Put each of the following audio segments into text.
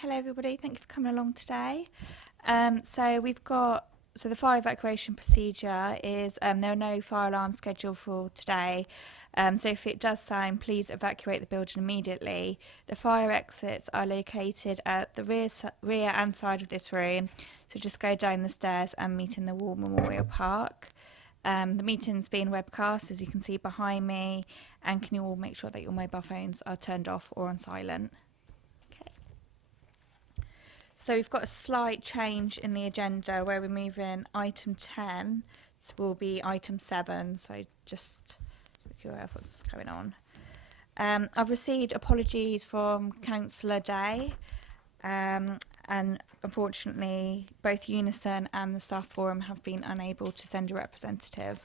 Hello everybody, thank you for coming along today. So the fire evacuation procedure is there are no fire alarms scheduled for today. So if it does sound, please evacuate the building immediately. The fire exits are located at the rear and side of this room. So just go down the stairs and meet in the War Memorial Park. The meeting's being webcast, as you can see behind me, and can you all make sure that your mobile phones are turned off or on silent? So we've got a slight change in the agenda where we're moving item 10 will be item 7. So just be aware of what's going on. I've received apologies from Councillor Day, and unfortunately both Unison and the Staff Forum have been unable to send a representative.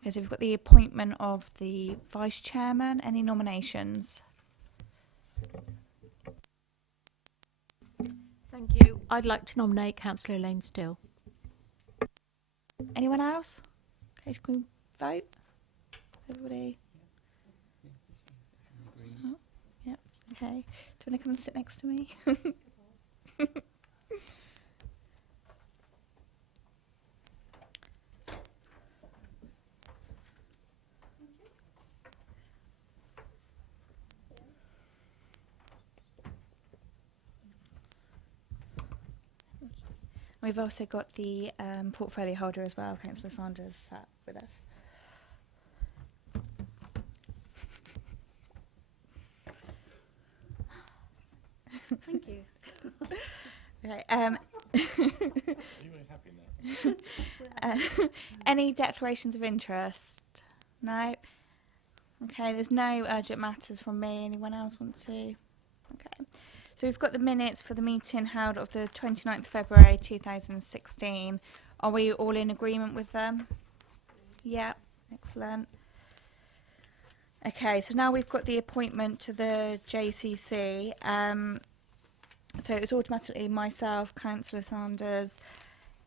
Okay, so we've got the appointment of the Vice Chairman. Any nominations? Thank you. I'd like to nominate Councillor Elaine Still. Anyone else? Okay, can we vote? Everybody? Oh, yeah, okay. Do you want to come and sit next to me? We've also got the portfolio holder as well, Councillor Saunders, sat with us. Thank you. Okay. Are you really happy now? Any declarations of interest? No? Okay, there's no urgent matters from me. Anyone else want to? Okay. So we've got the minutes for the meeting held of the 29th of February 2016. Are we all in agreement with them? Yeah, excellent. Okay, so now we've got the appointment to the JCC. So it's automatically myself, Councillor Sanders.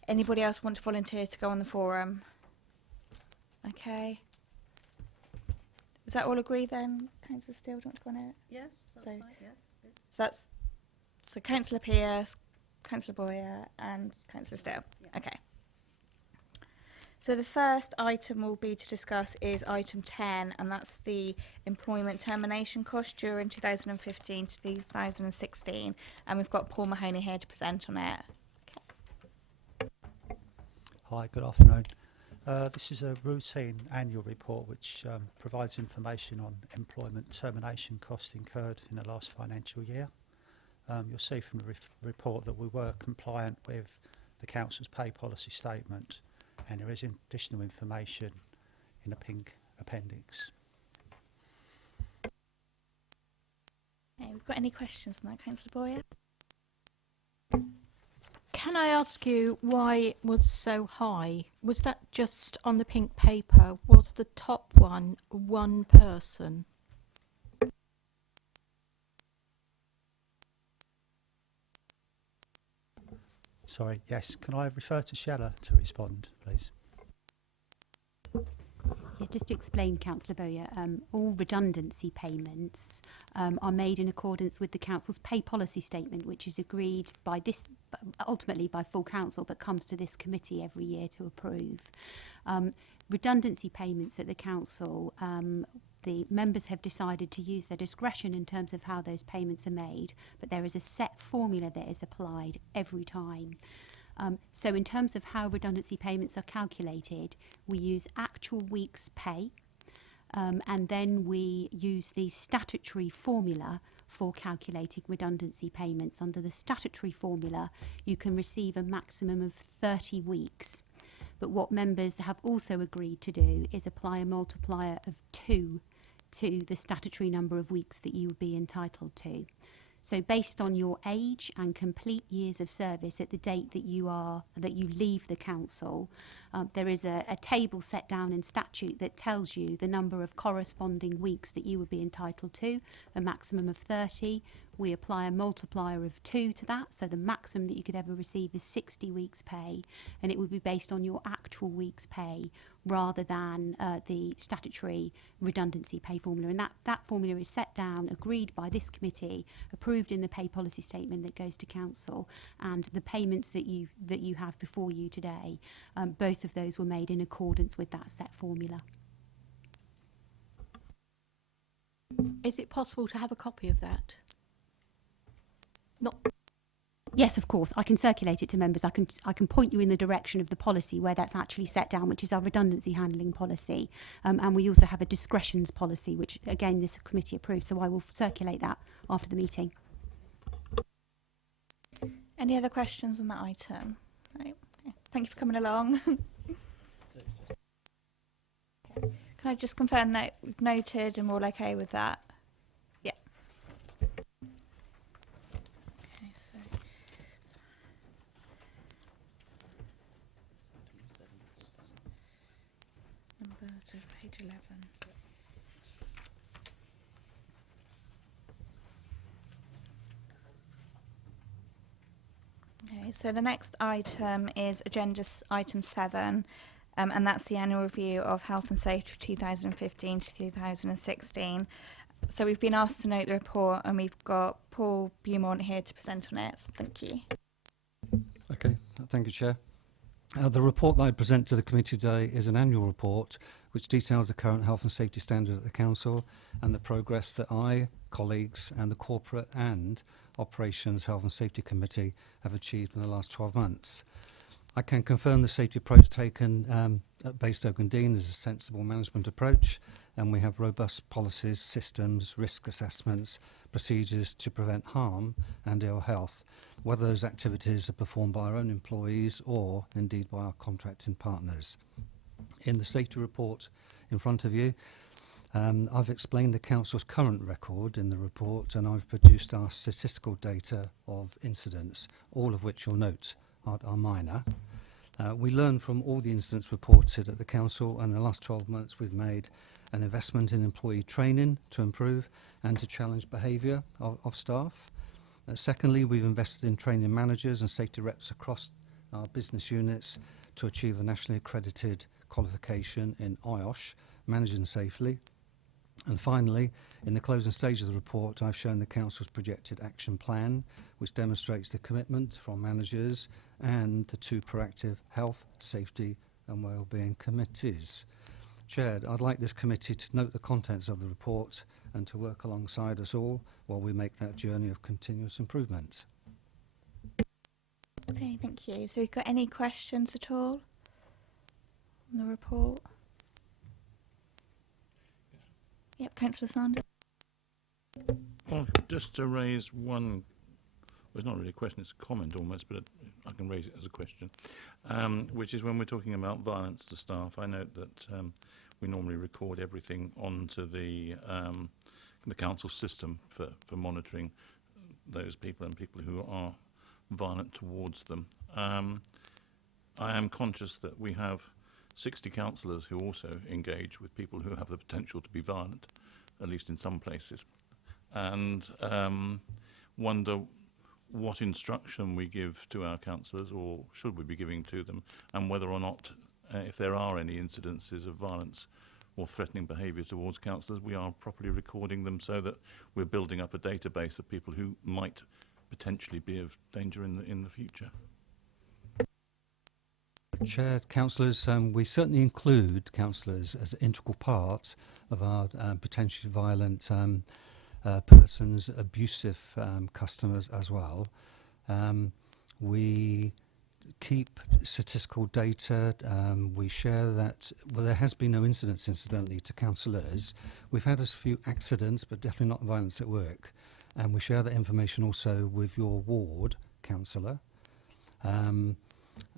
Anybody else want to volunteer to go on the forum? Okay. Is that all agreed then, Councillor Steele? Do you want to go on it? Yes, that's So- fine. Yeah. So that's Councillor Pierce, Councillor Boyer, and Councillor Steele. Yeah. Okay. So the first item we'll be to discuss is item 10, and that's the employment termination cost during 2015 to 2016. And we've got Paul Mahoney here to present on it. Hi, good afternoon. This is a routine annual report which provides information on employment termination costs incurred in the last financial year. You'll see from the report that we were compliant with the Council's pay policy statement, and there is additional information in a pink appendix. Okay, we've got any questions on that, Councillor Boyer? Can I ask you why it was so high? Was that just on the pink paper? Was the top one person? Sorry, yes, can I refer to Shella to respond, please? Yeah, just to explain, Councillor Bowyer, all redundancy payments are made in accordance with the Council's pay policy statement, which is agreed by this, ultimately by full Council, but comes to this committee every year to approve. Redundancy payments at the Council, the members have decided to use their discretion in terms of how those payments are made, but there is a set formula that is applied every time. So in terms of how redundancy payments are calculated, we use actual week's pay, and then we use the statutory formula for calculating redundancy payments. Under the statutory formula, you can receive a maximum of 30 weeks. But what members have also agreed to do is apply a multiplier of 2 to the statutory number of weeks that you would be entitled to. So based on your age and complete years of service at the date that you leave the council, there is a table set down in statute that tells you the number of corresponding weeks that you would be entitled to, a maximum of 30. We apply a multiplier of 2 to that, so the maximum that you could ever receive is 60 weeks pay, and it would be based on your actual week's pay rather than the statutory redundancy pay formula. And that formula is set down, agreed by this committee, approved in the pay policy statement that goes to council, and the payments that you have before you today, both of those were made in accordance with that set formula. Is it possible to have a copy of that? Not. Yes, of course. I can circulate it to members. I can point you in the direction of the policy where that's actually set down, which is our redundancy handling policy. And we also have a discretions policy, which, again, this committee approved. So I will circulate that after the meeting. Any other questions on that item? No. Okay. Thank you for coming along. Okay. Can I just confirm that we've noted and we're all okay with that? Yeah. Okay, so number to page 11. Okay, so the next item is item 7, and that's the annual review of health and safety 2015 to 2016. So we've been asked to note the report, and we've got Paul Beaumont here to present on it. So thank you. Okay, thank you, Chair. The report that I present to the committee today is an annual report which details the current health and safety standards at the Council and the progress that I, colleagues and the Corporate and Operations Health and Safety Committee have achieved in the last 12 months. I can confirm the safety approach taken at Basingstoke is a sensible management approach, and we have robust policies, systems, risk assessments, procedures to prevent harm and ill health, whether those activities are performed by our own employees or indeed by our contracting partners. In the safety report in front of you, I've explained the Council's current record in the report, and I've produced our statistical data of incidents, all of which you'll note are minor. We learned from all the incidents reported at the Council, and in the last 12 months we've made an investment in employee training to improve and to challenge behaviour of staff. Secondly, we've invested in training managers and safety reps across our business units to achieve a nationally accredited qualification in IOSH, managing safely. And finally, in the closing stage of the report, I've shown the Council's projected action plan, which demonstrates the commitment from managers and the 2 proactive health, safety and wellbeing committees. Chair, I'd like this committee to note the contents of the report and to work alongside us all while we make that journey of continuous improvement. Okay, thank you. So we've got any questions at all on the report? Yep, Councillor Sanders. Well, just to raise one, well, it's not really a question, it's a comment almost, but I can raise it as a question, which is when we're talking about violence to staff. I note that we normally record everything onto the council system for monitoring those people and people who are violent towards them. I am conscious that we have 60 councillors who also engage with people who have the potential to be violent, at least in some places, and wonder what instruction we give to our councillors, or should we be giving to them, and whether or not, if there are any incidences of violence or threatening behaviour towards councillors, we are properly recording them so that we're building up a database of people who might potentially be of danger in the future. Chair, councillors, we certainly include councillors as an integral part of our potentially violent persons, abusive customers as well. We keep statistical data. We share that. Well, there has been no incidents, incidentally, to councillors. We've had a few accidents, but definitely not violence at work. And we share that information also with your ward councillor.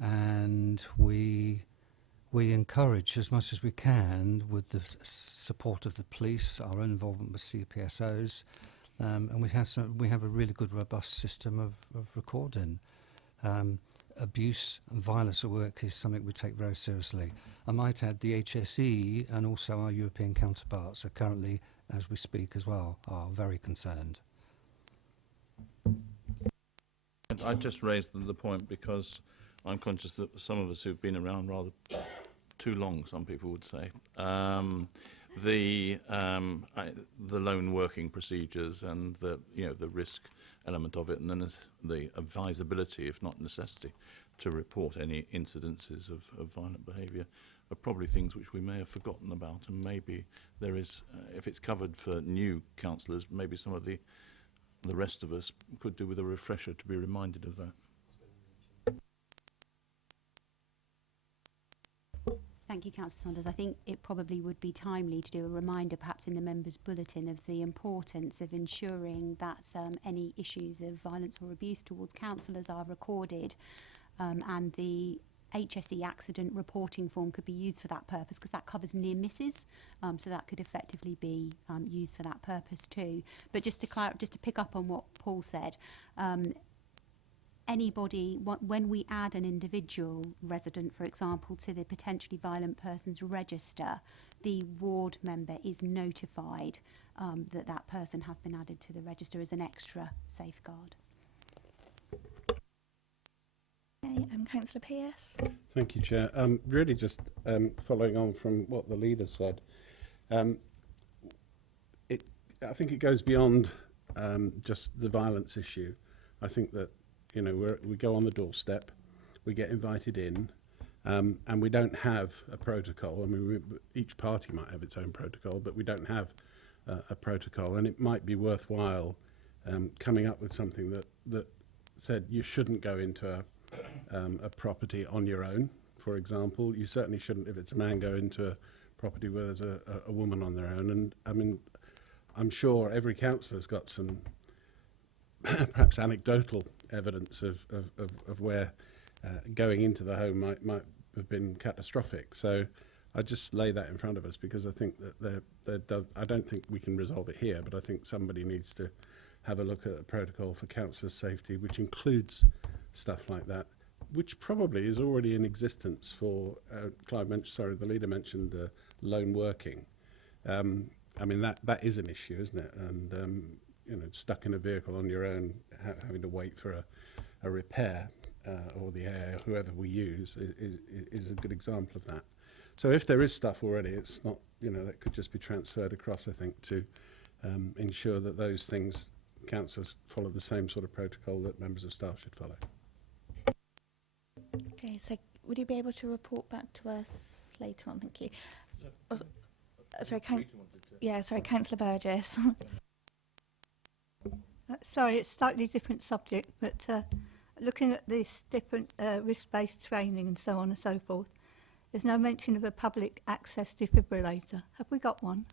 And we encourage as much as we can, with the support of the police, our own involvement with CPSOs, and we have a really good, robust system of recording. Abuse and violence at work is something we take very seriously. I might add the HSE and also our European counterparts are currently, as we speak as well, are very concerned. I just raised the point because I'm conscious that some of us who've been around rather too long, some people would say. The lone working procedures and the the risk element of it, and then the advisability, if not necessity, to report any incidences of violent behaviour are probably things which we may have forgotten about, and maybe there is, if it's covered for new councillors, maybe some of the rest of us could do with a refresher to be reminded of that. Thank you, Councillor Saunders. I think it probably would be timely to do a reminder, perhaps in the members' bulletin, of the importance of ensuring that any issues of violence or abuse towards councillors are recorded, and the HSE accident reporting form could be used for that purpose, because that covers near misses, so that could effectively be used for that purpose too. But just to pick up on what Paul said, anybody, when we add an individual resident, for example, to the potentially violent persons register, the ward member is notified that that person has been added to the register as an extra safeguard. Okay, Councillor Pearce. Thank you, Chair. Really just following on from what the leader said, I think it goes beyond just the violence issue. I think that we go on the doorstep, we get invited in, and we don't have a protocol. I mean, each party might have its own protocol, but we don't have a protocol, and it might be worthwhile coming up with something that said you shouldn't go into a property on your own, for example. You certainly shouldn't, if it's a man, go into a property where there's a woman on their own. And I mean, I'm sure every councillor's got some perhaps anecdotal evidence of where going into the home might have been catastrophic. So I just lay that in front of us, because I think that I don't think we can resolve it here, but I think somebody needs to have a look at a protocol for councillor safety, which includes stuff like that, which probably is already in existence for the leader mentioned lone working. I mean, that is an issue, isn't it? And stuck in a vehicle on your own, having to wait for a repair, or the air, whoever we use, is a good example of that. So if there is stuff already, it's not, that could just be transferred across, I think, to ensure that those things, councillors follow the same sort of protocol that members of staff should follow. Okay, so would you be able to report back to us later on? Thank you. Sorry, Councillor Burgess. Sorry, it's slightly different subject, but looking at this different risk-based training and so on and so forth, there's no mention of a public access defibrillator. Have we got one?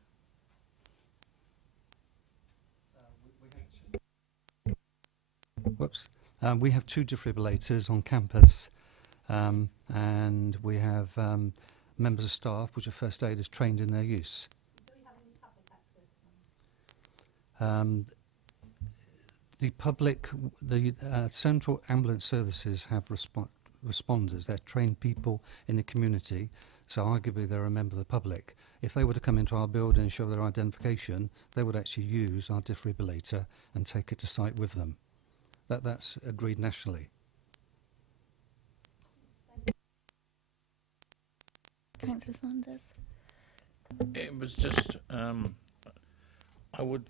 Whoops. We have 2 defibrillators on campus, and we have members of staff, which are first aiders, trained in their use. Do we have any public access? The central ambulance services have responders. They're trained people in the community, so arguably they're a member of the public. If they were to come into our building and show their identification, they would actually use our defibrillator and take it to site with them. That's agreed nationally. Councillor Saunders. It was just, I would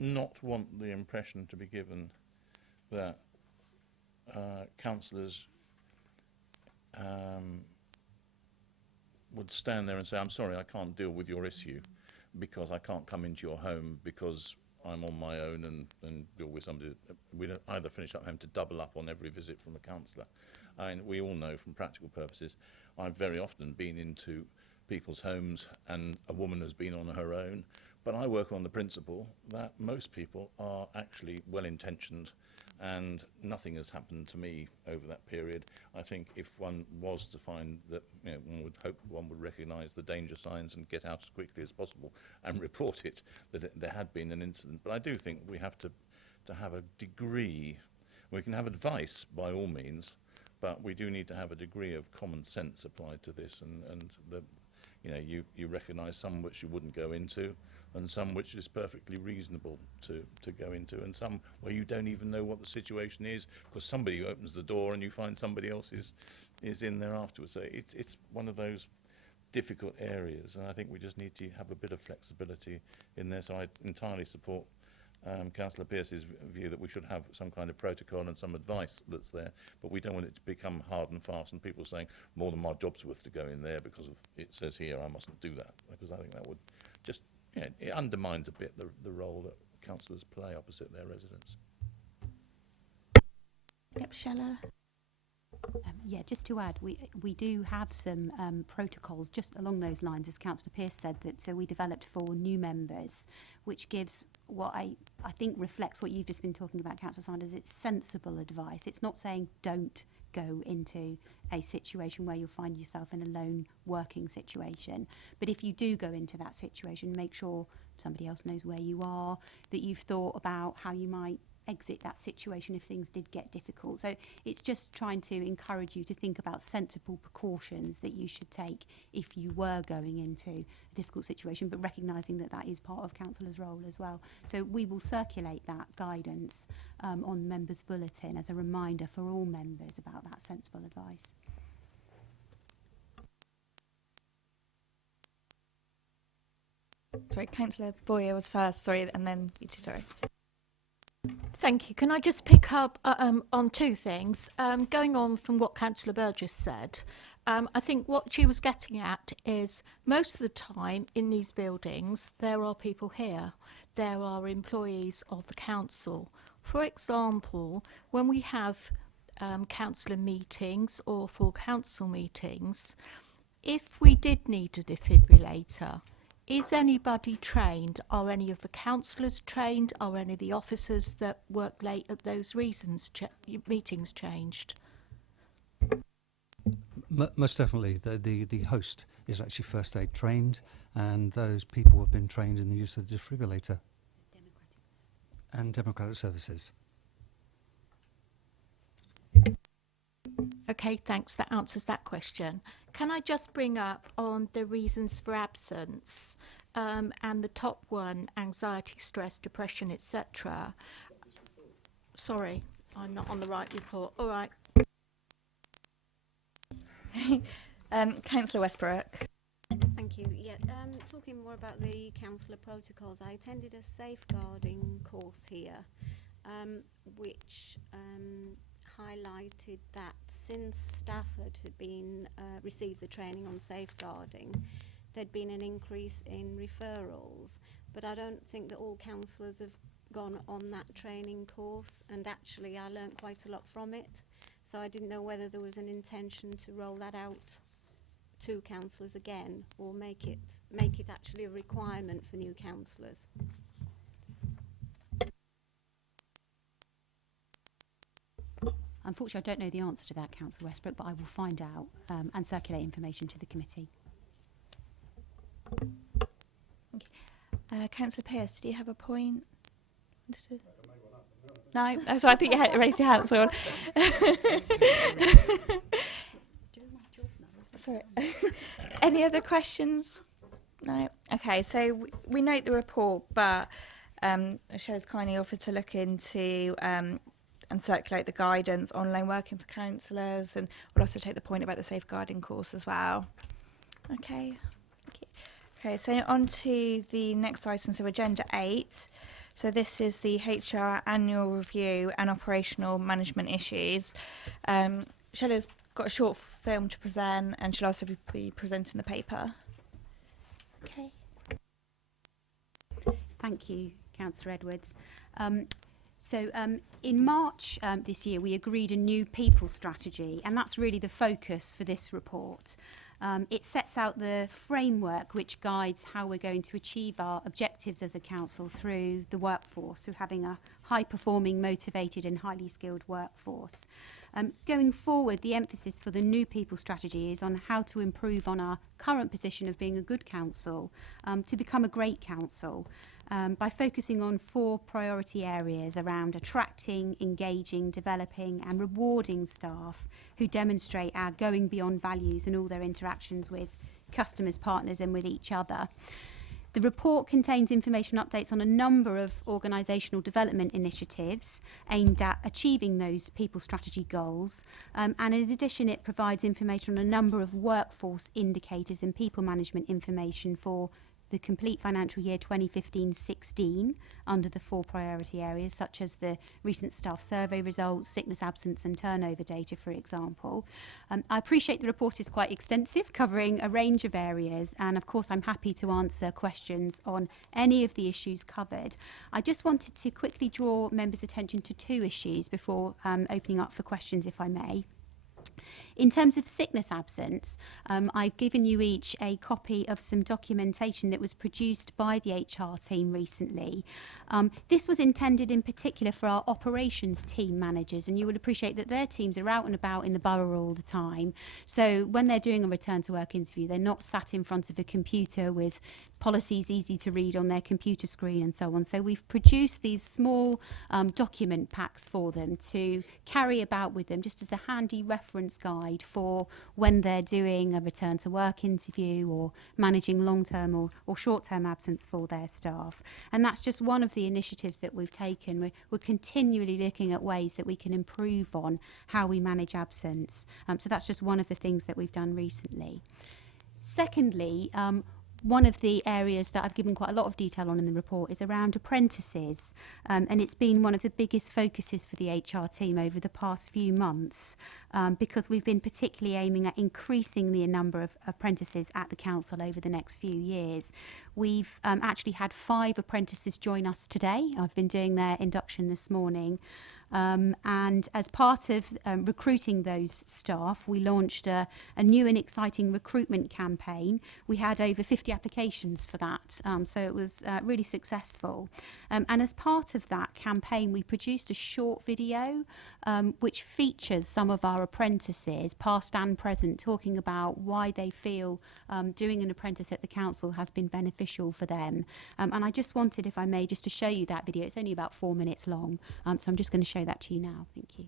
not want the impression to be given that councillors would stand there and say, I'm sorry, I can't deal with your issue because I can't come into your home because I'm on my own and deal with somebody. We'd either finish up having to double up on every visit from a councillor. And we all know from practical purposes, I've very often been into people's homes and a woman has been on her own, but I work on the principle that most people are actually well-intentioned and nothing has happened to me over that period. I think if one was to find that, one would hope one would recognise the danger signs and get out as quickly as possible and report it, that there had been an incident. But I do think we have to have a degree. We can have advice by all means, but we do need to have a degree of common sense applied to this, and you recognise some which you wouldn't go into, and some which is perfectly reasonable to go into, and some where you don't even know what the situation is because somebody opens the door and you find somebody else is in there afterwards. So it's one of those difficult areas, and I think we just need to have a bit of flexibility in there. So I entirely support Councillor Pearce's view that we should have some kind of protocol and some advice that's there, but we don't want it to become hard and fast and people saying more than my job's worth to go in there because of it says here I mustn't do that, because I think that would just, it undermines a bit the role that councillors play opposite their residents. Yep, Shella. Yeah, just to add, we do have some protocols just along those lines, as Councillor Pearce said, that so we developed for new members, which gives what I think reflects what you've just been talking about, Councillor Sanders. It's sensible advice. It's not saying don't go into a situation where you'll find yourself in a lone working situation. But if you do go into that situation, make sure somebody else knows where you are, that you've thought about how you might exit that situation if things did get difficult. So it's just trying to encourage you to think about sensible precautions that you should take if you were going into a difficult situation, but recognising that that is part of councillors' role as well. So we will circulate that guidance on members' bulletin as a reminder for all members about that sensible advice. Sorry, Councillor Boyer was first, sorry, and then you two, sorry. Thank you. Can I just pick up on two things? Going on from what Councillor Burgess said, I think what she was getting at is most of the time in these buildings there are people here. There are employees of the council. For example, when we have councillor meetings or full council meetings, if we did need a defibrillator, is anybody trained? Are any of the councillors trained? Are any of the officers that work late at those meetings changed? Most definitely. The host is actually first aid trained, and those people have been trained in the use of the defibrillator. And democratic services. Okay, thanks. That answers that question. Can I just bring up on the reasons for absence and the top one, anxiety, stress, depression, etc. Sorry, I'm not on the right report. All right. Councillor Westbrook. Thank you. Yeah, talking more about the councillor protocols, I attended a safeguarding course here, which highlighted that since Stafford had been received the training on safeguarding, there'd been an increase in referrals, but I don't think that all councillors have gone on that training course, and actually I learnt quite a lot from it, so I didn't know whether there was an intention to roll that out to councillors again, or make it actually a requirement for new councillors. Unfortunately, I don't know the answer to that, Councillor Westbrook, but I will find out and circulate information to the committee. Councillor Pearce, did you have a point? No, that's why I think you had to raise your hand. So sorry. Any other questions? No. Okay, so we note the report, but Shell's kindly offered to look into and circulate the guidance on lone working for councillors, and we'll also take the point about the safeguarding course as well. Okay. Okay, so on to the next item, so Agenda 8. So this is the HR annual review and operational management issues. Shella's got a short film to present, and she'll also be presenting the paper. Okay. Thank you, Councillor Edwards. So in March this year, we agreed a new people strategy, and that's really the focus for this report. It sets out the framework which guides how we're going to achieve our objectives as a council through the workforce, through having a high-performing, motivated and highly skilled workforce. Going forward, the emphasis for the new people strategy is on how to improve on our current position of being a good council to become a great council. By focusing on 4 priority areas around attracting, engaging, developing and rewarding staff who demonstrate our going beyond values in all their interactions with customers, partners and with each other. The report contains information updates on a number of organisational development initiatives aimed at achieving those people strategy goals. And in addition, it provides information on a number of workforce indicators and people management information for the complete financial year 2015-16 under the 4 priority areas, such as the recent staff survey results, sickness, absence and turnover data, for example. I appreciate the report is quite extensive, covering a range of areas, and of course I'm happy to answer questions on any of the issues covered. I just wanted to quickly draw members' attention to 2 issues before opening up for questions, if I may. In terms of sickness absence, I've given you each a copy of some documentation that was produced by the HR team recently. This was intended in particular for our operations team managers, and you will appreciate that their teams are out and about in the borough all the time. So when they're doing a return to work interview, they're not sat in front of a computer with policies easy to read on their computer screen and so on. So we've produced these small document packs for them to carry about with them, just as a handy reference guide for when they're doing a return to work interview or managing long-term or short-term absence for their staff. And that's just one of the initiatives that we've taken. We're continually looking at ways that we can improve on how we manage absence. So that's just one of the things that we've done recently. Secondly, one of the areas that I've given quite a lot of detail on in the report is around apprentices, and it's been one of the biggest focuses for the HR team over the past few months, because we've been particularly aiming at increasing the number of apprentices at the council over the next few years. We've actually had 5 apprentices join us today. I've been doing their induction this morning. And as part of recruiting those staff, we launched a new and exciting recruitment campaign. We had over 50 applications for that, so it was really successful. And as part of that campaign, we produced a short video which features some of our apprentices, past and present, talking about why they feel doing an apprentice at the council has been beneficial for them. And I just wanted, if I may, just to show you that video. It's only about 4 minutes long, so I'm just going to show that to you now. Thank you.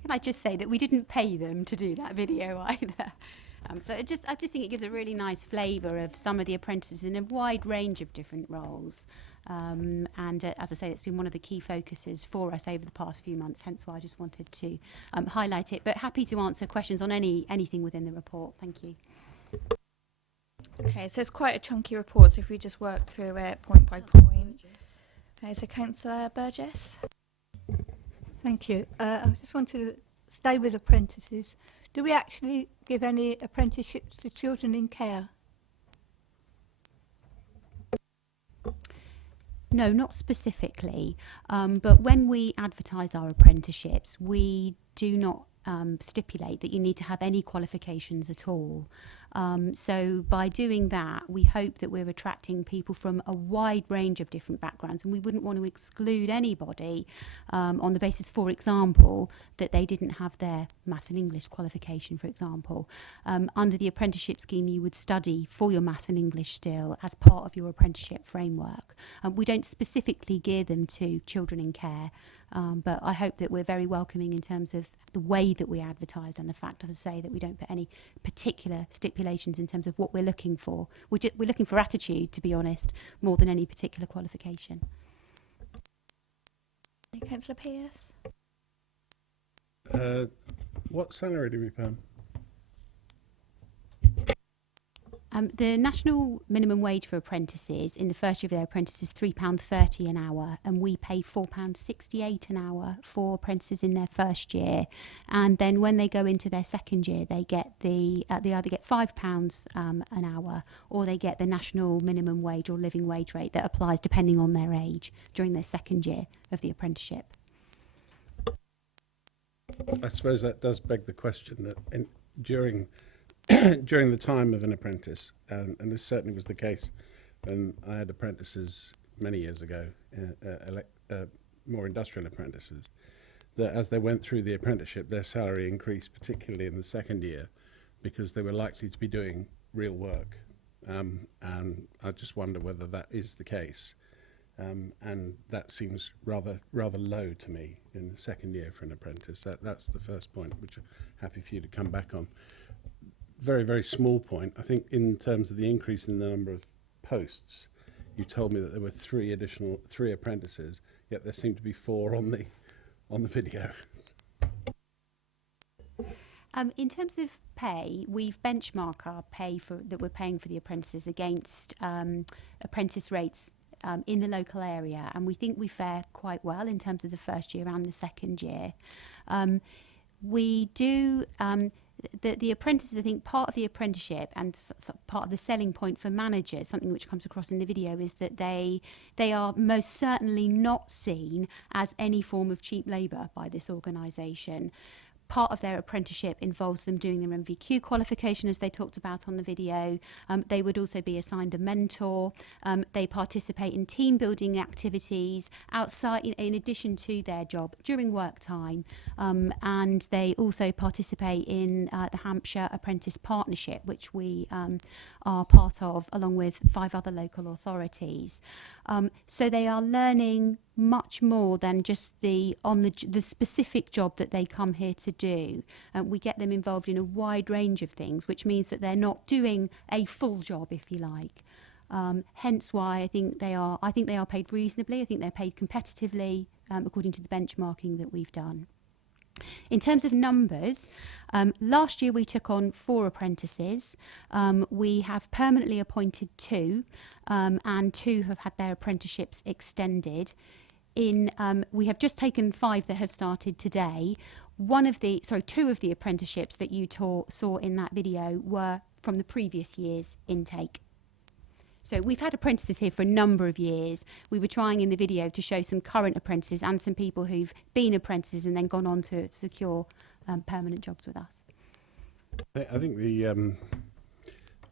Can I just say that we didn't pay them to do that video either? So I just think it gives a really nice flavour of some of the apprentices in a wide range of different roles. And as I say, it's been one of the key focuses for us over the past few months, hence why I just wanted to highlight it. But happy to answer questions on anything within the report. Thank you. Okay, so it's quite a chunky report, so if we just work through it point by point. Okay, so Councillor Burgess. Thank you. I just wanted to stay with apprentices. Do we actually give any apprenticeships to children in care? No, not specifically. But when we advertise our apprenticeships, we do not stipulate that you need to have any qualifications at all. So by doing that, we hope that we're attracting people from a wide range of different backgrounds, and we wouldn't want to exclude anybody on the basis, for example, that they didn't have their maths and English qualification, for example. Under the apprenticeship scheme, you would study for your maths and English still as part of your apprenticeship framework. We don't specifically gear them to children in care, but I hope that we're very welcoming in terms of the way that we advertise and the fact, as I say, that we don't put any particular stipulations in terms of what we're looking for. We're looking for attitude, to be honest, more than any particular qualification. Councillor Pearce. What salary do we pay 'em? The national minimum wage for apprentices in the first year of their apprentice is £3.30 an hour, and we pay £4.68 an hour for apprentices in their first year. And then when they go into their second year, they get they either get £5 an hour, or they get the national minimum wage or living wage rate that applies depending on their age during their second year of the apprenticeship. I suppose that does beg the question that during during the time of an apprentice, and this certainly was the case when I had apprentices many years ago, more industrial apprentices, that as they went through the apprenticeship, their salary increased, particularly in the second year, because they were likely to be doing real work. And I just wonder whether that is the case. And that seems rather low to me in the second year for an apprentice. That's the first point, which I'm happy for you to come back on. Very, very small point. I think in terms of the increase in the number of posts, you told me that there were three apprentices, yet there seemed to be 4 on the video. In terms of pay, we've benchmarked our pay that we're paying for the apprentices against apprentice rates in the local area, and we think we fare quite well in terms of the first year and the second year. We do the apprentices, I think part of the apprenticeship and part of the selling point for managers, something which comes across in the video, is that they are most certainly not seen as any form of cheap labour by this organisation. Part of their apprenticeship involves them doing their MVQ qualification, as they talked about on the video. They would also be assigned a mentor. They participate in team building activities outside, in addition to their job during work time. And they also participate in the Hampshire Apprentice Partnership, which we are part of, along with 5 other local authorities. So they are learning much more than just the specific job that they come here to do. We get them involved in a wide range of things, which means that they're not doing a full job, if you like. Hence why I think they are paid reasonably. I think they're paid competitively according to the benchmarking that we've done. In terms of numbers, last year we took on 4 apprentices. We have permanently appointed 2, and 2 have had their apprenticeships extended. We have just taken 5 that have started today. 2 of the apprenticeships that you saw in that video were from the previous year's intake. So we've had apprentices here for a number of years. We were trying in the video to show some current apprentices and some people who've been apprentices and then gone on to secure permanent jobs with us. I think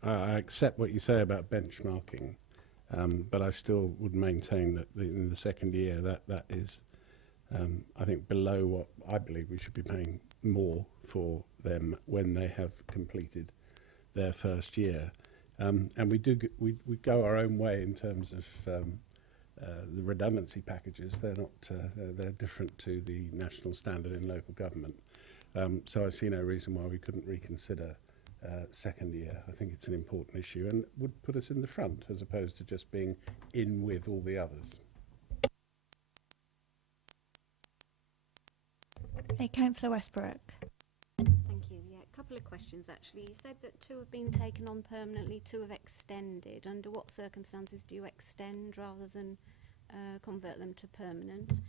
I accept what you say about benchmarking, but I still would maintain that in the second year that is, I think, below what I believe we should be paying more for them when they have completed their first year. And we go our own way in terms of the redundancy packages, they're not they're different to the national standard in local government. So I see no reason why we couldn't reconsider second year. I think it's an important issue and would put us in the front as opposed to just being in with all the others. Hey, Councillor Westbrook. Thank you. Yeah, a couple of questions actually. You said that 2 have been taken on permanently, 2 have extended. Under what circumstances do you extend rather than convert them to permanent?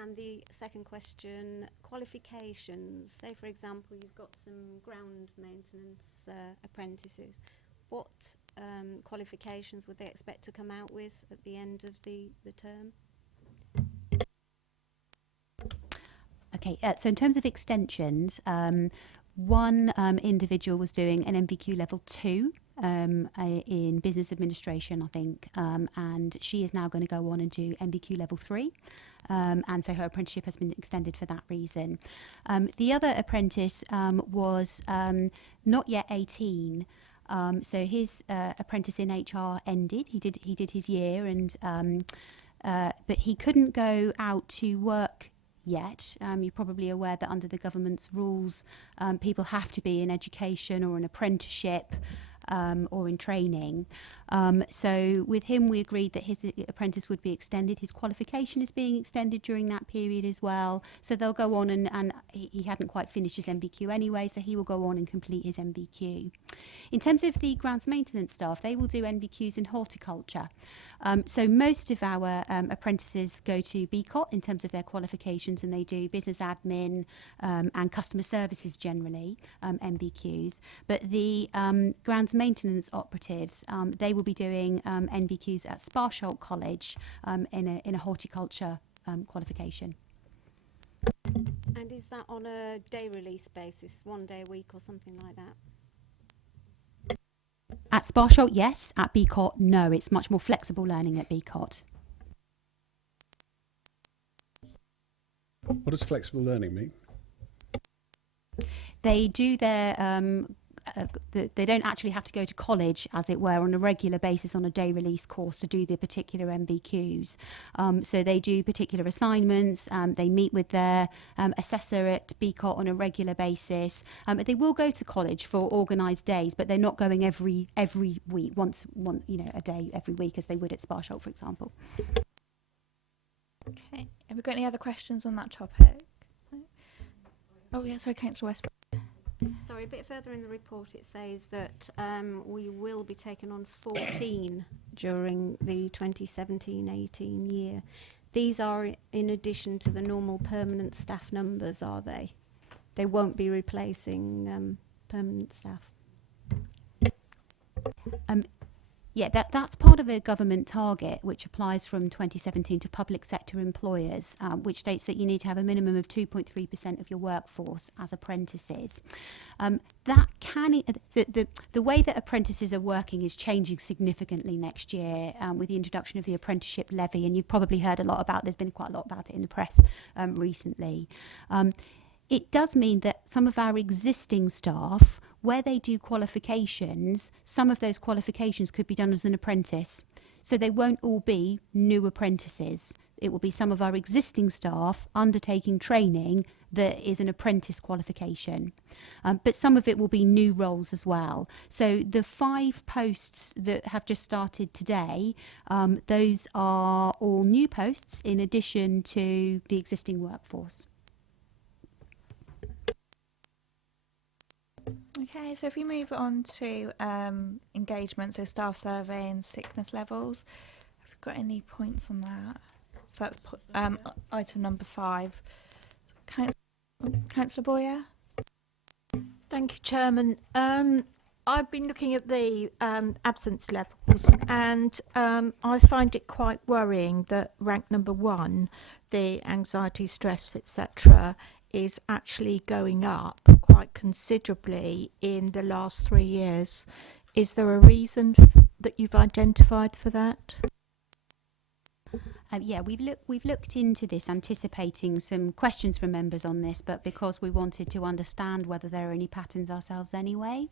And the second question, qualifications. Say, for example, you've got some ground maintenance apprentices. What qualifications would they expect to come out with at the end of the term? Okay, so in terms of extensions, one individual was doing an MVQ level 2 in business administration, I think, and she is now going to go on and do MVQ level 3. And so her apprenticeship has been extended for that reason. The other apprentice was not yet 18. So his apprentice in HR ended. He did his year, and but he couldn't go out to work yet. You're probably aware that under the government's rules, people have to be in education or an apprenticeship or in training. So with him, we agreed that his apprentice would be extended. His qualification is being extended during that period as well. So they'll go on and he hadn't quite finished his MVQ anyway, so he will go on and complete his MVQ. In terms of the grounds maintenance staff, they will do NVQs in horticulture. So most of our apprentices go to BCOT in terms of their qualifications, and they do business admin and customer services generally, NVQs. But the grounds maintenance operatives, they will be doing NVQs at Sparsholt College in a horticulture qualification. And is that on a day release basis, 1 day a week or something like that? At Sparsholt, yes. At BCOT, no. It's much more flexible learning at BCOT. What does flexible learning mean? They do their they don't actually have to go to college, as it were, on a regular basis on a day release course to do the particular MVQs. So they do particular assignments, they meet with their assessor at BCOT on a regular basis. They will go to college for organised days, but they're not going every week, a day every week as they would at Sparsholt, for example. Okay. Have we got any other questions on that topic? Oh, yeah, sorry, Councillor Westbrook. Sorry, a bit further in the report it says that we will be taking on 14 during the 2017-18 year. These are in addition to the normal permanent staff numbers, are they? They won't be replacing permanent staff? Yeah, that's part of a government target which applies from 2017 to public sector employers, which states that you need to have a minimum of 2.3% of your workforce as apprentices. That can the way that apprentices are working is changing significantly next year with the introduction of the apprenticeship levy, and you've probably heard a lot about. There's been quite a lot about it in the press recently. It does mean that some of our existing staff, where they do qualifications, some of those qualifications could be done as an apprentice. So they won't all be new apprentices. It will be some of our existing staff undertaking training that is an apprentice qualification. But some of it will be new roles as well. So the 5 posts that have just started today, those are all new posts in addition to the existing workforce. Okay, so if we move on to engagement, so staff survey and sickness levels, have we got any points on that? So that's item number 5. Councillor Boyer? Thank you, Chairman. I've been looking at the absence levels, and I find it quite worrying that rank number 1, the anxiety, stress, etc., is actually going up quite considerably in the last 3 years. Is there a reason that you've identified for that? Yeah, we've looked into this, anticipating some questions from members on this, but because we wanted to understand whether there are any patterns ourselves anyway.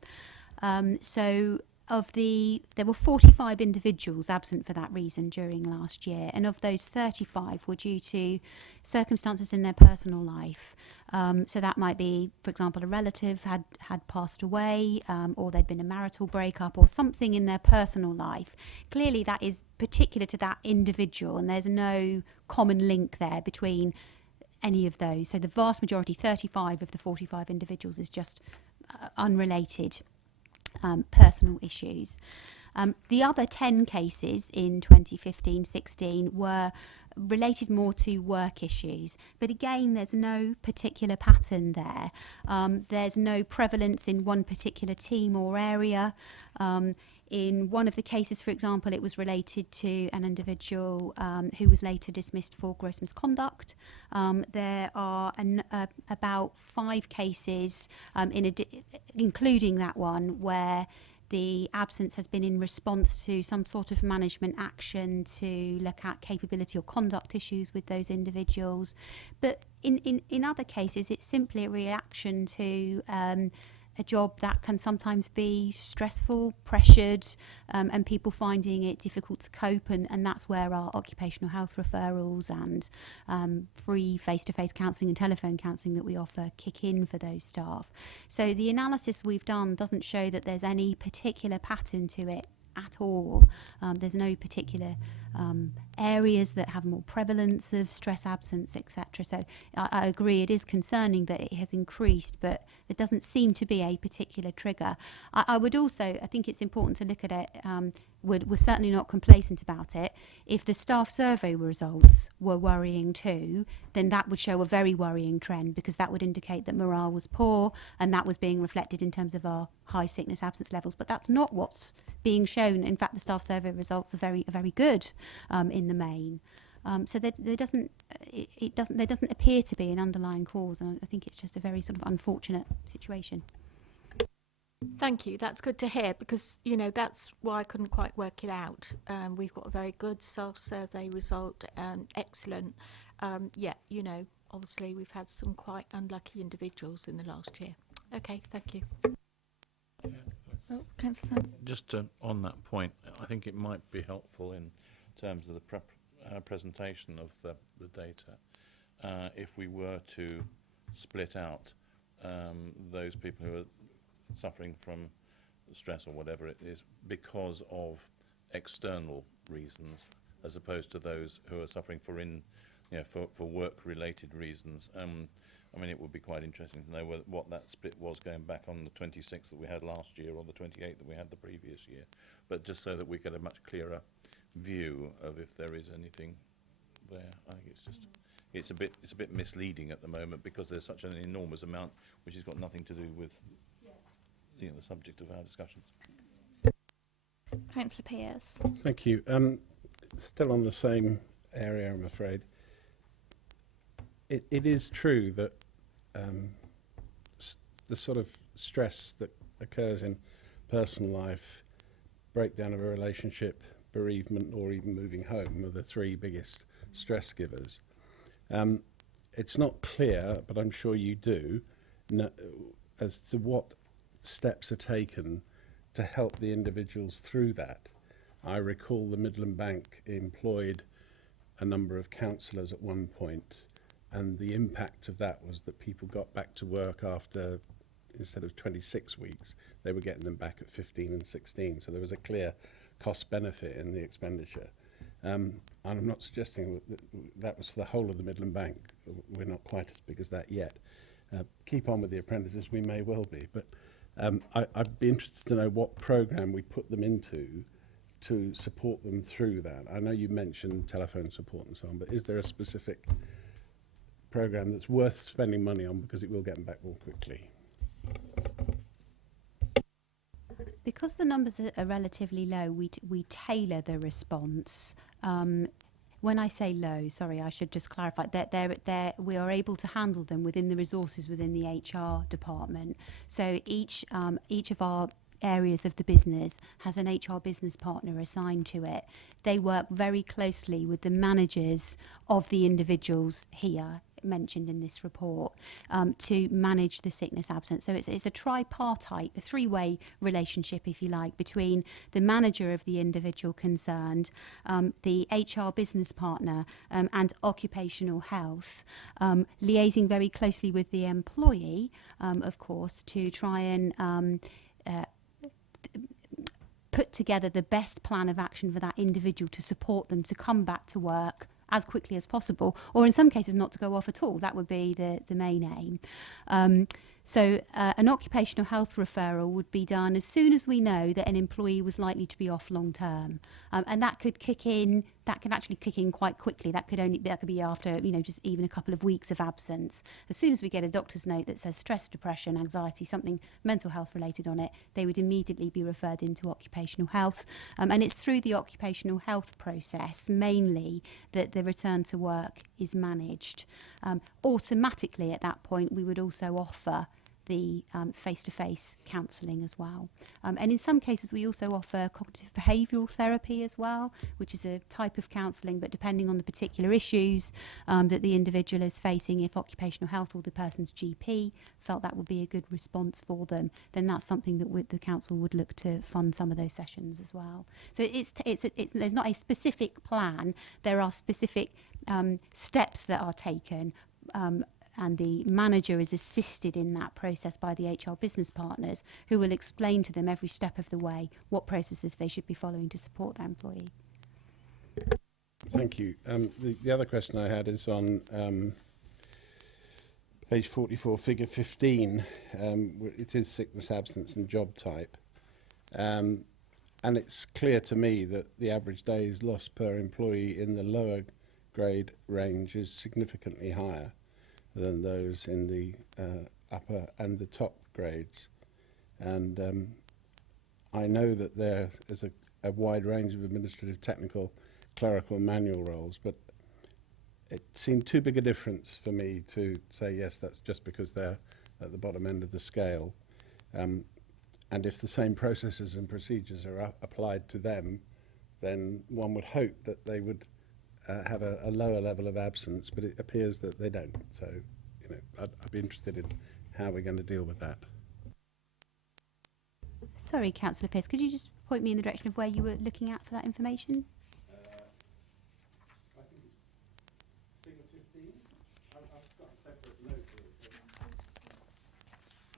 So there were 45 individuals absent for that reason during last year, and of those 35 were due to circumstances in their personal life. So that might be, for example, a relative had passed away, or there'd been a marital breakup or something in their personal life. Clearly that is particular to that individual, and there's no common link there between any of those. So the vast majority, 35 of the 45 individuals, is just unrelated personal issues. The other 10 cases in 2015-16 were related more to work issues, but again there's no particular pattern there. There's no prevalence in one particular team or area. In one of the cases, for example, it was related to an individual who was later dismissed for gross misconduct. There are about 5 cases, including that one, where the absence has been in response to some sort of management action to look at capability or conduct issues with those individuals. But in other cases, it's simply a reaction to a job that can sometimes be stressful, pressured, and people finding it difficult to cope, and that's where our occupational health referrals and free face-to-face counselling and telephone counselling that we offer kick in for those staff. So the analysis we've done doesn't show that there's any particular pattern to it at all. There's no particular areas that have more prevalence of stress absence, etc. So I agree, it is concerning that it has increased, but there doesn't seem to be a particular trigger. I would also, I think it's important to look at it, we're certainly not complacent about it. If the staff survey results were worrying too, then that would show a very worrying trend, because that would indicate that morale was poor, and that was being reflected in terms of our high sickness absence levels. But that's not what's being shown. In fact, the staff survey results are very good in the main. So there doesn't appear to be an underlying cause, and I think it's just a very sort of unfortunate situation. Thank you. That's good to hear, because, you know, that's why I couldn't quite work it out. We've got a very good self-survey result, excellent. Yeah, you know, obviously we've had some quite unlucky individuals in the last year. Okay, thank you. Oh, Councillor Sam. Just on that point, I think it might be helpful in terms of the presentation of the data if we were to split out those people who are suffering from stress or whatever it is because of external reasons, as opposed to those who are suffering for work-related reasons. I mean, it would be quite interesting to know what that split was going back on the 26th that we had last year or the 28th that we had the previous year, but just so that we get a much clearer view of if there is anything there. I think it's a bit misleading at the moment, because there's such an enormous amount which has got nothing to do with the subject of our discussions. Councillor Pearce. Thank you. Still on the same area, I'm afraid. It is true that the sort of stress that occurs in personal life, breakdown of a relationship, bereavement, or even moving home are the 3 biggest stress givers. It's not clear, but I'm sure you do, as to what steps are taken to help the individuals through that. I recall the Midland Bank employed a number of counsellors at one point, and the impact of that was that people got back to work after, instead of 26 weeks, they were getting them back at 15 and 16. So there was a clear cost benefit in the expenditure. And I'm not suggesting that was for the whole of the Midland Bank. We're not quite as big as that yet. Keep on with the apprentices, we may well be, but I'd be interested to know what programme we put them into to support them through that. I know you mentioned telephone support and so on, but is there a specific programme that's worth spending money on, because it will get them back more quickly? Because the numbers are relatively low, we tailor the response. When I say low, sorry, I should just clarify that we are able to handle them within the resources within the HR department. So each of our areas of the business has an HR business partner assigned to it. They work very closely with the managers of the individuals here mentioned in this report to manage the sickness absence. So it's a tripartite, a three-way relationship, if you like, between the manager of the individual concerned, the HR business partner, and occupational health, liaising very closely with the employee, of course, to try and put together the best plan of action for that individual to support them to come back to work as quickly as possible, or in some cases not to go off at all. That would be the main aim. So an occupational health referral would be done as soon as we know that an employee was likely to be off long term, and that could actually kick in quite quickly. That could be after just even a couple of weeks of absence. As soon as we get a doctor's note that says stress, depression, anxiety, something mental health related on it, they would immediately be referred into occupational health, and it's through the occupational health process mainly that the return to work is managed. Automatically at that point we would also offer the face-to-face counselling as well. And in some cases we also offer cognitive behavioural therapy as well, which is a type of counselling, but depending on the particular issues that the individual is facing, if occupational health or the person's GP felt that would be a good response for them, then that's something that the council would look to fund some of those sessions as well. So there's not a specific plan, there are specific steps that are taken, and the manager is assisted in that process by the HR business partners, who will explain to them every step of the way what processes they should be following to support their employee. Thank you. The other question I had is on page 44, figure 15. It is sickness, absence and job type. And it's clear to me that the average days lost per employee in the lower grade range is significantly higher than those in the upper and the top grades. And I know that there is a wide range of administrative, technical, clerical and manual roles, but it seemed too big a difference for me to say, yes, that's just because they're at the bottom end of the scale. And if the same processes and procedures are applied to them, then one would hope that they would have a lower level of absence, but it appears that they don't. So, I'd be interested in how we're going to deal with that. Sorry, Councillor Pearce, could you just point me in the direction of where you were looking at for that information? I think it's figure 15. I've got a separate note here.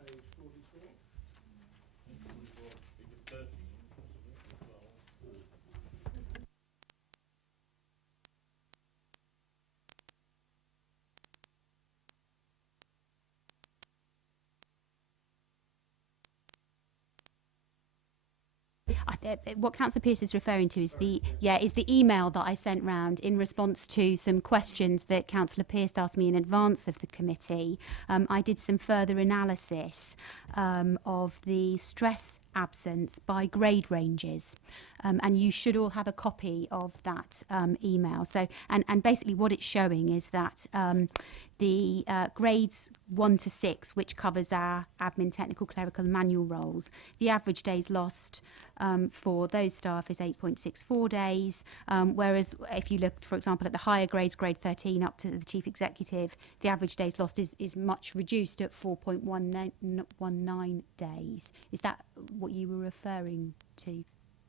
Page 44. Figure 13, possibly, as well. What Councillor Pearce is referring to is the email that I sent round in response to some questions that Councillor Pearce asked me in advance of the committee. I did some further analysis of the stress absence by grade ranges, and you should all have a copy of that email. So, and basically what it's showing is that the grades 1 to 6, which covers our admin, technical, clerical and manual roles, the average days lost for those staff is 8.64 days, whereas if you look, for example, at the higher grades, grade 13 up to the chief executive, the average days lost is much reduced at 4.19 days. Is that what you were referring to,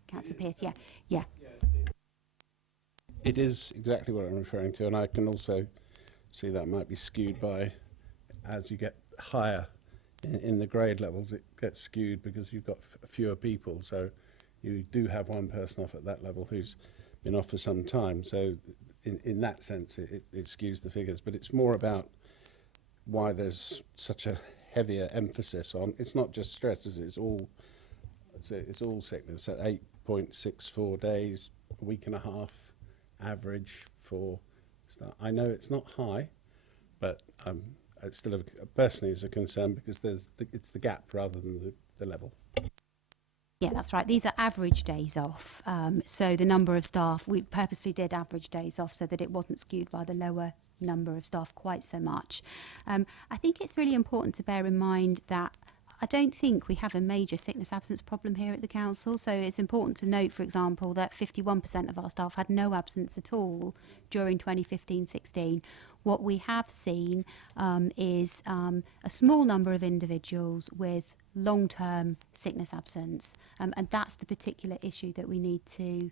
Councillor Pearce? Yeah. It is exactly what I'm referring to, and I can also see that might be skewed by, as you get higher in the grade levels, it gets skewed because you've got fewer people. So you do have one person off at that level who's been off for some time. So in that sense, it skews the figures. But it's more about why there's such a heavier emphasis on. It's not just stress, is it? It's all sickness at 8.64 days, a week and a half average for staff. I know it's not high, but it's still personally is a concern because it's the gap rather than the level. Yeah, that's right. These are average days off. So the number of staff, we purposely did average days off so that it wasn't skewed by the lower number of staff quite so much. I think it's really important to bear in mind that I don't think we have a major sickness absence problem here at the council. So it's important to note, for example, that 51% of our staff had no absence at all during 2015-16. What we have seen is a small number of individuals with long-term sickness absence, and that's the particular issue that we need to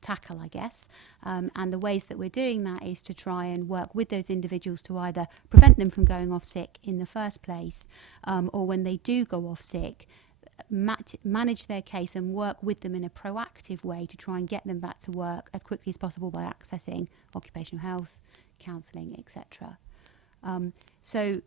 tackle, I guess. And the ways that we're doing that is to try and work with those individuals to either prevent them from going off sick in the first place, or when they do go off sick, manage their case and work with them in a proactive way to try and get them back to work as quickly as possible by accessing occupational health, counselling, etc. So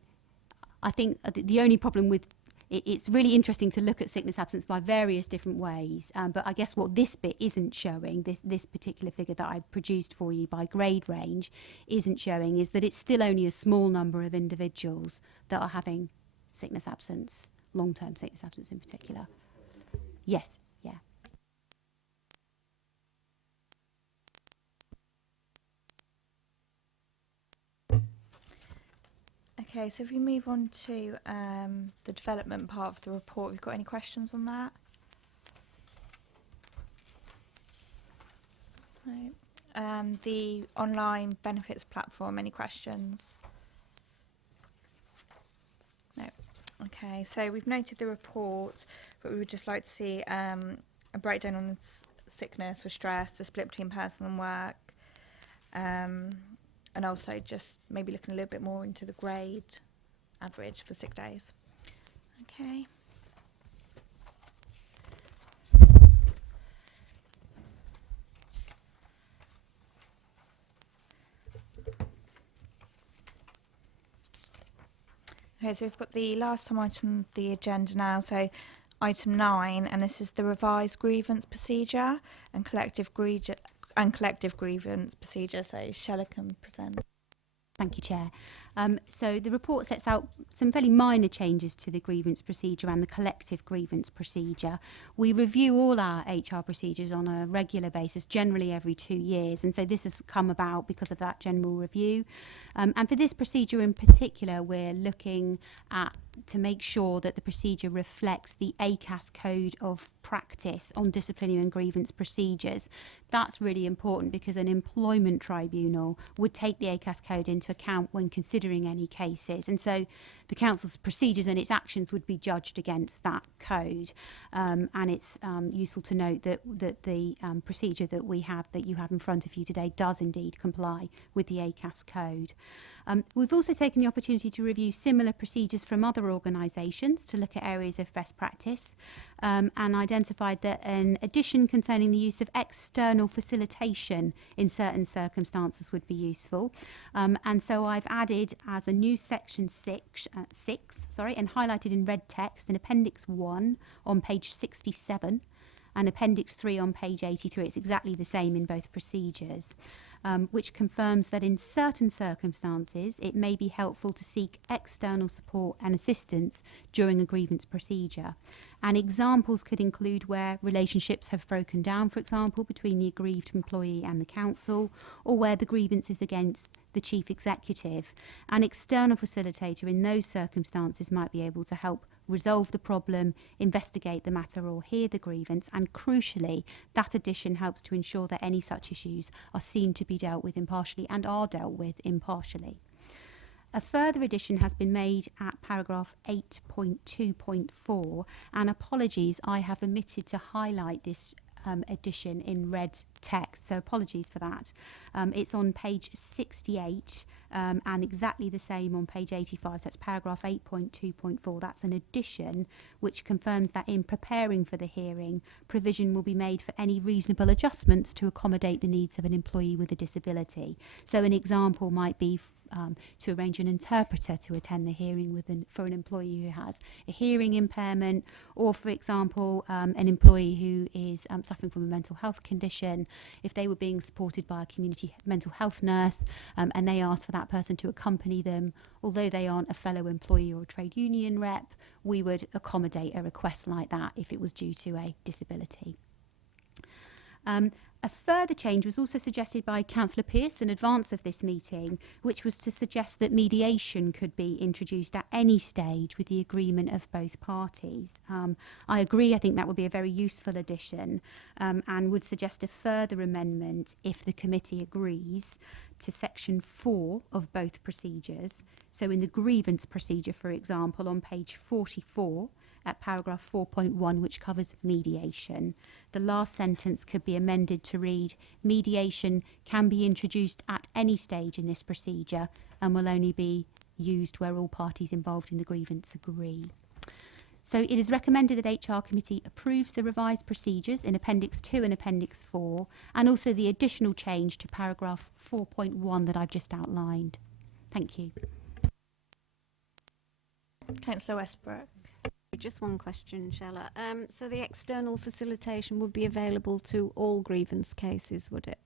I think the only problem with it's really interesting to look at sickness absence by various different ways, but I guess what this bit isn't showing, this particular figure that I produced for you by grade range isn't showing, is that it's still only a small number of individuals that are having sickness absence, long-term sickness absence in particular. Yes, yeah. Okay, so if we move on to the development part of the report, we've got any questions on that? Right. The online benefits platform, any questions? No. Okay, so we've noted the report, but we would just like to see a breakdown on the sickness or stress, the split between personal and work, and also just maybe looking a little bit more into the grade average for sick days. Okay. Okay, so we've got the last item on the agenda now, so item 9, and this is the revised grievance procedure and collective grievance procedure. So Shella can present. Thank you, Chair. So the report sets out some fairly minor changes to the grievance procedure and the collective grievance procedure. We review all our HR procedures on a regular basis, generally every 2 years, and so this has come about because of that general review. And for this procedure in particular, we're looking at to make sure that the procedure reflects the ACAS code of practice on disciplinary and grievance procedures. That's really important because an employment tribunal would take the ACAS code into account when considering any cases, and so the council's procedures and its actions would be judged against that code. And it's useful to note that the procedure that you have in front of you today does indeed comply with the ACAS code. We've also taken the opportunity to review similar procedures from other organisations to look at areas of best practice, and identified that an addition concerning the use of external facilitation in certain circumstances would be useful. And so I've added as a new section 6, and highlighted in red text in Appendix 1 on page 67 and Appendix 3 on page 83. It's exactly the same in both procedures, which confirms that in certain circumstances it may be helpful to seek external support and assistance during a grievance procedure. And examples could include where relationships have broken down, for example, between the aggrieved employee and the council, or where the grievance is against the chief executive. An external facilitator in those circumstances might be able to help resolve the problem, investigate the matter, or hear the grievance, and crucially, that addition helps to ensure that any such issues are seen to be dealt with impartially and are dealt with impartially. A further addition has been made at paragraph 8.2.4, and apologies, I have omitted to highlight this addition in red text, so apologies for that. It's on page 68 and exactly the same on page 85, so it's paragraph 8.2.4. That's an addition which confirms that in preparing for the hearing, provision will be made for any reasonable adjustments to accommodate the needs of an employee with a disability. So an example might be to arrange an interpreter to attend the hearing for an employee who has a hearing impairment, or for example an employee who is suffering from a mental health condition. If they were being supported by a community mental health nurse and they asked for that person to accompany them, although they aren't a fellow employee or a trade union rep, we would accommodate a request like that if it was due to a disability. A further change was also suggested by Councillor Pearce in advance of this meeting, which was to suggest that mediation could be introduced at any stage with the agreement of both parties. I agree, I think that would be a very useful addition, and would suggest a further amendment if the committee agrees to section 4 of both procedures. So in the grievance procedure, for example, on page 44, at paragraph 4.1, which covers mediation, the last sentence could be amended to read, mediation can be introduced at any stage in this procedure and will only be used where all parties involved in the grievance agree. So it is recommended that HR Committee approves the revised procedures in Appendix 2 and Appendix 4, and also the additional change to paragraph 4.1 that I've just outlined. Thank you. Councillor Westbrook. Just one question, Shella. So the external facilitation would be available to all grievance cases, would it?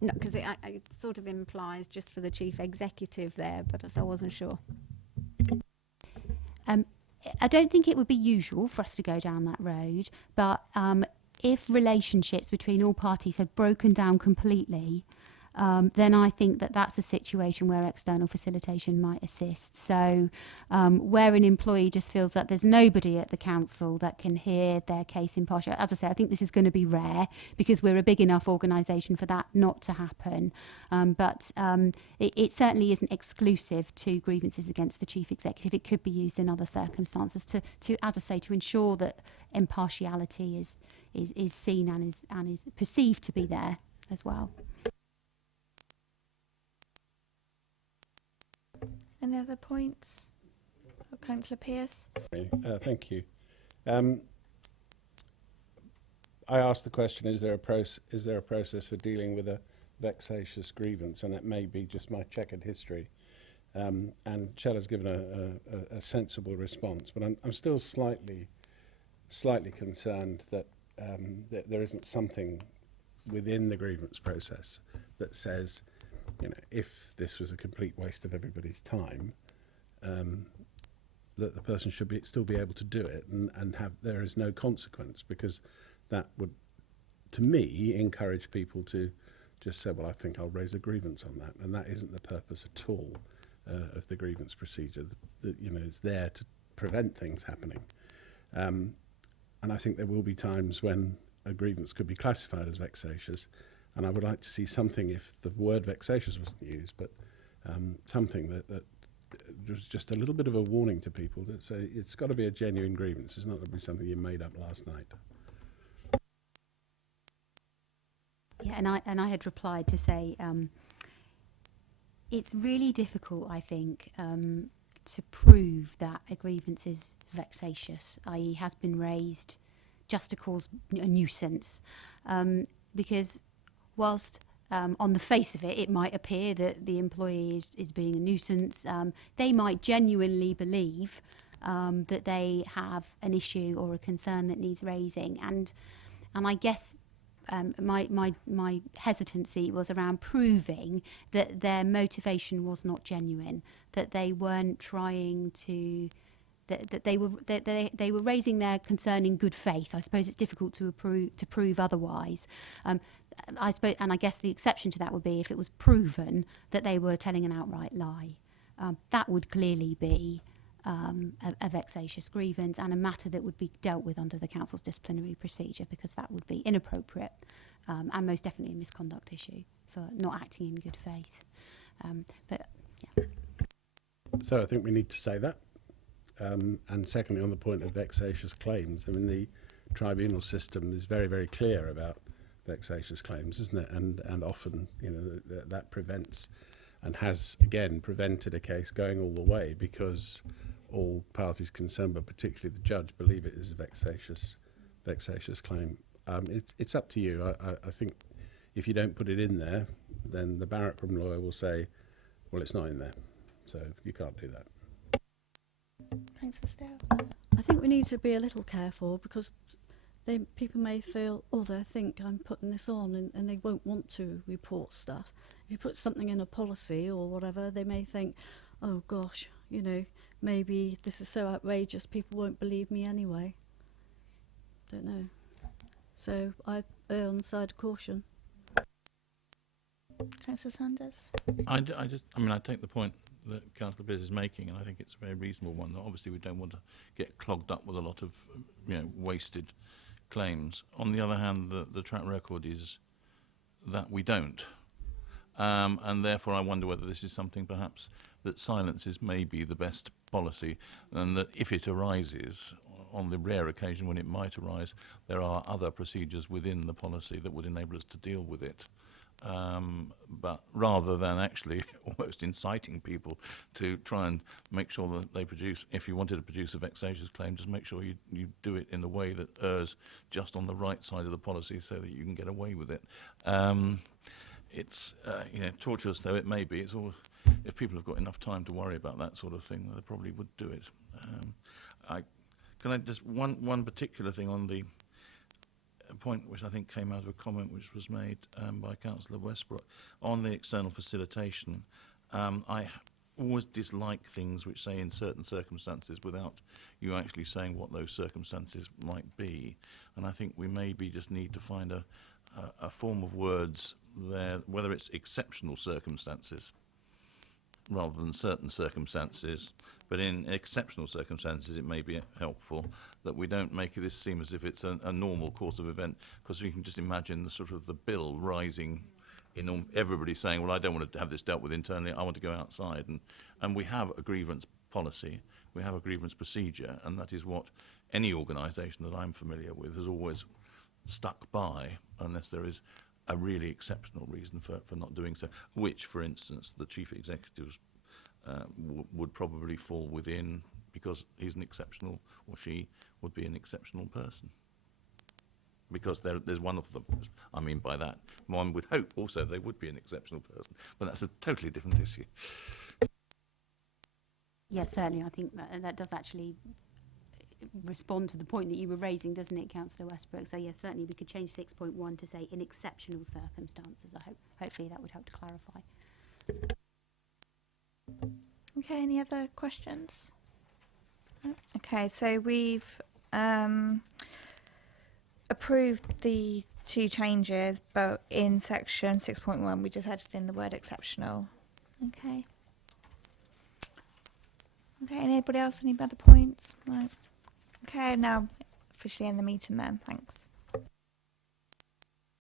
No, because it sort of implies just for the chief executive there, but I wasn't sure. I don't think it would be usual for us to go down that road, but if relationships between all parties had broken down completely, then I think that that's a situation where external facilitation might assist. So where an employee just feels that there's nobody at the council that can hear their case impartially. As I say, I think this is going to be rare because we're a big enough organisation for that not to happen. But it certainly isn't exclusive to grievances against the chief executive. It could be used in other circumstances to as I say, to ensure that impartiality is seen and is perceived to be there as well. Any other points? Oh, Councillor Pearce. Thank you. I asked the question: Is there a process for dealing with a vexatious grievance? And it may be just my checkered history. And Shella's given a sensible response, but I'm still slightly concerned that that there isn't something within the grievance process that says, you know, if this was a complete waste of everybody's time, that the person should still be able to do it and have there is no consequence, because that would, to me, encourage people to just say, well, I think I'll raise a grievance on that, and that isn't the purpose at all of the grievance procedure. You know, it's there to prevent things happening, and I think there will be times when a grievance could be classified as vexatious. And I would like to see something, if the word vexatious wasn't used, but something that was just a little bit of a warning to people that say it's got to be a genuine grievance. It's not going to be something you made up last night. Yeah, and I had replied to say it's really difficult, I think, to prove that a grievance is vexatious, i.e. has been raised just to cause a nuisance, because whilst on the face of it, it might appear that the employee is being a nuisance, they might genuinely believe that they have an issue or a concern that needs raising. And I guess my hesitancy was around proving that their motivation was not genuine, that they weren't trying to... That they were raising their concern in good faith. I suppose it's difficult to prove otherwise. I suppose, and I guess the exception to that would be if it was proven that they were telling an outright lie. That would clearly be a vexatious grievance and a matter that would be dealt with under the council's disciplinary procedure, because that would be inappropriate and most definitely a misconduct issue for not acting in good faith. But yeah. So I think we need to say that. And secondly, on the point of vexatious claims, I mean, the tribunal system is very, very clear about vexatious claims, isn't it? And often, you know, that prevents and has, again, prevented a case going all the way, because all parties concerned, but particularly the judge, believe it is a vexatious claim. It's up to you. I think if you don't put it in there, then the Barrack Room lawyer will say, well, it's not in there, so you can't do that. Thanks, Estelle. I think we need to be a little careful, because people may feel, oh, they think I'm putting this on, and they won't want to report stuff. If you put something in a policy or whatever, they may think, oh gosh, you know, maybe this is so outrageous, people won't believe me anyway. Don't know. So I err on the side of caution. Councillor Sanders. I mean, I take the point that Councillor Beers is making, and I think it's a very reasonable one. That obviously we don't want to get clogged up with a lot of, wasted claims. On the other hand, the track record is that we don't. And therefore I wonder whether this is something perhaps that silence is maybe the best policy, and that if it arises, on the rare occasion when it might arise, there are other procedures within the policy that would enable us to deal with it. But rather than actually almost inciting people to try and make sure that they produce, if you wanted to produce a vexatious claim, just make sure you do it in a way that errs just on the right side of the policy so that you can get away with it. It's, tortuous though it may be, it's all, if people have got enough time to worry about that sort of thing, they probably would do it. Can I just, one particular thing on the point which I think came out of a comment which was made by Councillor Westbrook on the external facilitation. I always dislike things which say in certain circumstances without you actually saying what those circumstances might be, and I think we maybe just need to find a form of words there, whether it's exceptional circumstances rather than certain circumstances, but in exceptional circumstances it may be helpful that we don't make this seem as if it's a normal course of event, because you can just imagine the sort of the bill rising in everybody saying, well, I don't want to have this dealt with internally, I want to go outside, and we have a grievance policy, we have a grievance procedure, and that is what any organisation that I'm familiar with has always stuck by, unless there is a really exceptional reason for not doing so, which, for instance, the chief executives would probably fall within, because he's an exceptional, or she would be an exceptional person. Because there's one of them. I mean by that, one would hope also they would be an exceptional person, but that's a totally different issue. Yes, certainly. I think that does actually respond to the point that you were raising, doesn't it, Councillor Westbrook? So yes, certainly we could change 6.1 to say in exceptional circumstances. Hopefully that would help to clarify. Okay, any other questions? No? Okay, so we've approved the two changes, but in section 6.1 we just added in the word exceptional. Okay. Okay, anybody else, any other points? Right. Okay, now officially end the meeting then. Thanks.